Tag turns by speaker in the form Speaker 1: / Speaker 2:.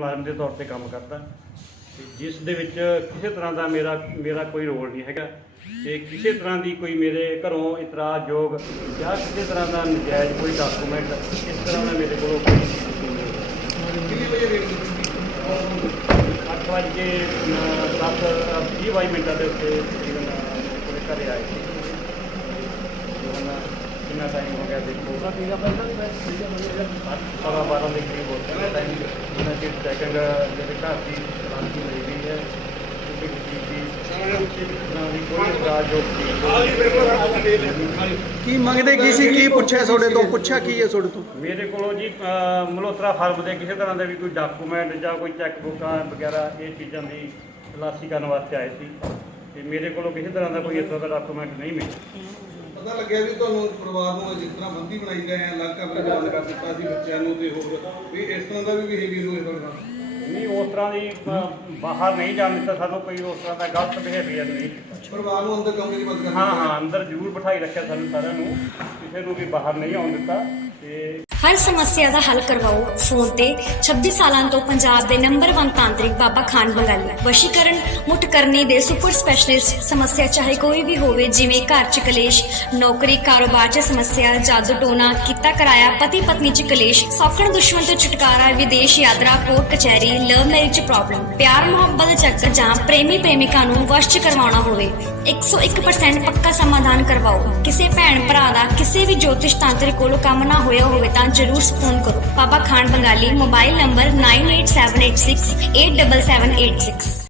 Speaker 1: ਮੁਲਾਜ਼ਮ ਦੇ ਤੌਰ ਤੇ ਕੰਮ ਕਰਦਾ ਤੇ ਜਿਸ ਦੇ ਵਿੱਚ ਕਿਸੇ ਤਰ੍ਹਾਂ ਦਾ ਮੇਰਾ ਕੋਈ ਰੋਲ ਨਹੀਂ ਹੈਗਾ ਤੇ ਕਿਸੇ ਤਰ੍ਹਾਂ ਦੀ ਕੋਈ ਮੇਰੇ ਘਰੋਂ ਇਤਰਾਜ਼ਯੋਗ ਜਾਂ ਕਿਸੇ ਤਰ੍ਹਾਂ ਦਾ ਨਜਾਇਜ਼ ਕੋਈ ਡਾਕੂਮੈਂਟ ਇਸ ਤਰ੍ਹਾਂ ਦਾ ਮੇਰੇ ਕੋਲ ਕੋਈ
Speaker 2: ਕਿੰਨੇ ਵਜੇ ਰੇਡ ਕੀਤੀ?
Speaker 1: 8:10 ਮਿੰਟਾਂ ਦੇ ਉੱਤੇ ਤਕਰੀਬਨ ਮੇਰੇ ਘਰੇ ਆਏ ਸੀ। ਕਿੰਨਾ ਟਾਈਮ ਹੋ ਗਿਆ ਦੇਖੋ ਠੀਕ ਆ ਪਹਿਲਾਂ 12:30 ਦੇ ਕਰੀਬ ਹੋ ਗਿਆ ਟਾਈਮ ਉਹਨਾਂ ਚਿਰ ਚੈਕਿੰਗ ਜਿਹੜੇ ਘਰ ਦੀ ਸ਼ਾਂਤੀ ਲਈ ਗਈ ਹੈ
Speaker 3: ਕੀ ਮੰਗਦੇ ਕੀ ਸੀ, ਕੀ ਪੁੱਛਿਆ ਤੁਹਾਡੇ ਤੋਂ, ਪੁੱਛਿਆ ਕੀ ਹੈ ਤੁਹਾਡੇ ਤੋਂ?
Speaker 1: ਮੇਰੇ ਕੋਲੋਂ ਜੀ ਮਲਹੋਤਰਾ ਫਾਰਮ ਦੇ ਕਿਸੇ ਤਰ੍ਹਾਂ ਦਾ ਵੀ ਕੋਈ ਡਾਕੂਮੈਂਟ ਜਾਂ ਕੋਈ ਚੈੱਕ ਬੁੱਕਾਂ ਵਗੈਰਾ ਇਹ ਚੀਜ਼ਾਂ ਦੀ ਤਲਾਸ਼ੀ ਕਰਨ ਵਾਸਤੇ ਆਏ ਸੀ ਤੇ ਮੇਰੇ ਕੋਲੋਂ ਕਿਸੇ ਤਰ੍ਹਾਂ ਦਾ ਕੋਈ ਇਸ ਤਰ੍ਹਾਂ ਦਾ ਡਾਕੂਮੈਂਟ ਨਹੀਂ ਮਿਲਿਆ।
Speaker 2: ਪਤਾ ਲੱਗਿਆ ਵੀ ਤੁਹਾਨੂੰ ਪਰਿਵਾਰ ਨੂੰ ਜਿਸ ਤਰ੍ਹਾਂ ਬੰਦੀ ਬਣਾਈ ਗਏ ਆ, ਅਲੱਗ ਕਮਰੇ ਚ ਬੰਦ ਕਰ ਦਿੱਤਾ ਸੀ ਬੱਚਿਆਂ ਨੂੰ ਤੇ ਹੋਰ ਵੀ ਇਸ ਤਰ੍ਹਾਂ ਦਾ ਵੀ ਬਿਹੇਵੀਅਰ ਹੋਇਆ ਤੁਹਾਡਾ?
Speaker 1: ਨਹੀਂ ਉਸ ਤਰ੍ਹਾਂ ਦੀ ਬਾਹਰ ਨਹੀਂ ਜਾਣ ਦਿੱਤਾ ਸਾਨੂੰ, ਕੋਈ ਉਸ ਤਰ੍ਹਾਂ ਦਾ ਗਲਤ ਬਿਹੇਵੀਅਰ ਨਹੀਂ ਕੀਤਾ।
Speaker 2: ਪਰਿਵਾਰ ਨੂੰ ਅੰਦਰ ਕਮਰੇ ਚ ਬੰਦ ਕਰ
Speaker 1: ਹਾਂ
Speaker 2: ਦਿੱਤਾ?
Speaker 1: ਹਾਂ ਅੰਦਰ ਜ਼ਰੂਰ ਬਿਠਾਈ ਰੱਖਿਆ ਸਾਨੂੰ ਸਾਰਿਆਂ ਨੂੰ, ਕਿਸੇ ਨੂੰ ਵੀ ਬਾਹਰ ਨਹੀਂ ਆਉਣ ਦਿੱਤਾ ਤੇ
Speaker 4: ਹਰ ਸਮੱਸਿਆ ਦਾ ਹੱਲ ਕਰਵਾਓ ਫੋਨ ਤੇ। 26 ਸਾਲਾਂ ਤੋਂ ਪੰਜਾਬ ਦੇ ਨੰਬਰ 1 ਤਾਂਤਰਿਕ ਬਾਬਾ ਖਾਨ ਬੰਗਾਲੀ। ਵਸ਼ੀਕਰਨ ਮੁੱਠ ਕਰਨੀ ਦੇ ਸੁਪਰ ਸਪੈਸ਼ਲਿਸਟ। ਸਮੱਸਿਆ ਚਾਹੇ ਕੋਈ ਵੀ ਹੋਵੇ, ਜਿਵੇਂ ਘਰ 'ਚ ਕਲੇਸ਼, ਨੌਕਰੀ ਕਾਰੋਬਾਰ 'ਚ ਸਮੱਸਿਆ, ਜਾਦੂ ਟੋਨਾ, ਕੀਤਾ ਕਰਾਇਆ, ਪਤੀ ਪਤਨੀ 'ਚ ਕਲੇਸ਼, ਸੌਖਣ ਦੁਸ਼ਮਣ ਤੋਂ ਛੁਟਕਾਰਾ, ਵਿਦੇਸ਼ ਯਾਤਰਾ, ਕੋਰਟ ਕਚਹਿਰੀ, ਲਵ ਮੈਰਿਜ 'ਚ ਪ੍ਰੋਬਲਮ, ਪਿਆਰ ਮੁਹੱਬਤ ਦੇ ਚੱਕਰ ਜਾਂ ਪ੍ਰੇਮੀ ਪ੍ਰੇਮਿਕਾ ਨੂੰ ਵਸ਼ 'ਚ ਕਰਵਾਉਣਾ ਹੋਵੇ, 101% ਪੱਕਾ ਸਮਾਧਾਨ ਕਰਵਾਓ। ਕਿਸੇ ਭੈਣ ਭਰਾ ਦਾ ਕਿਸੇ ਵੀ ਜੋਤਿਸ਼ ਤਾਂਤਰਿਕ ਕੋਲੋਂ ਕੰਮ ਨਾ ਹੋਇਆ ਹੋਵੇ ਤਾਂ ਜ਼ਰੂਰ ਫੋਨ ਕਰੋ। ਬਾਬਾ ਖਾਨ ਬੰਗਾਲੀ। Mobile number 9878687786।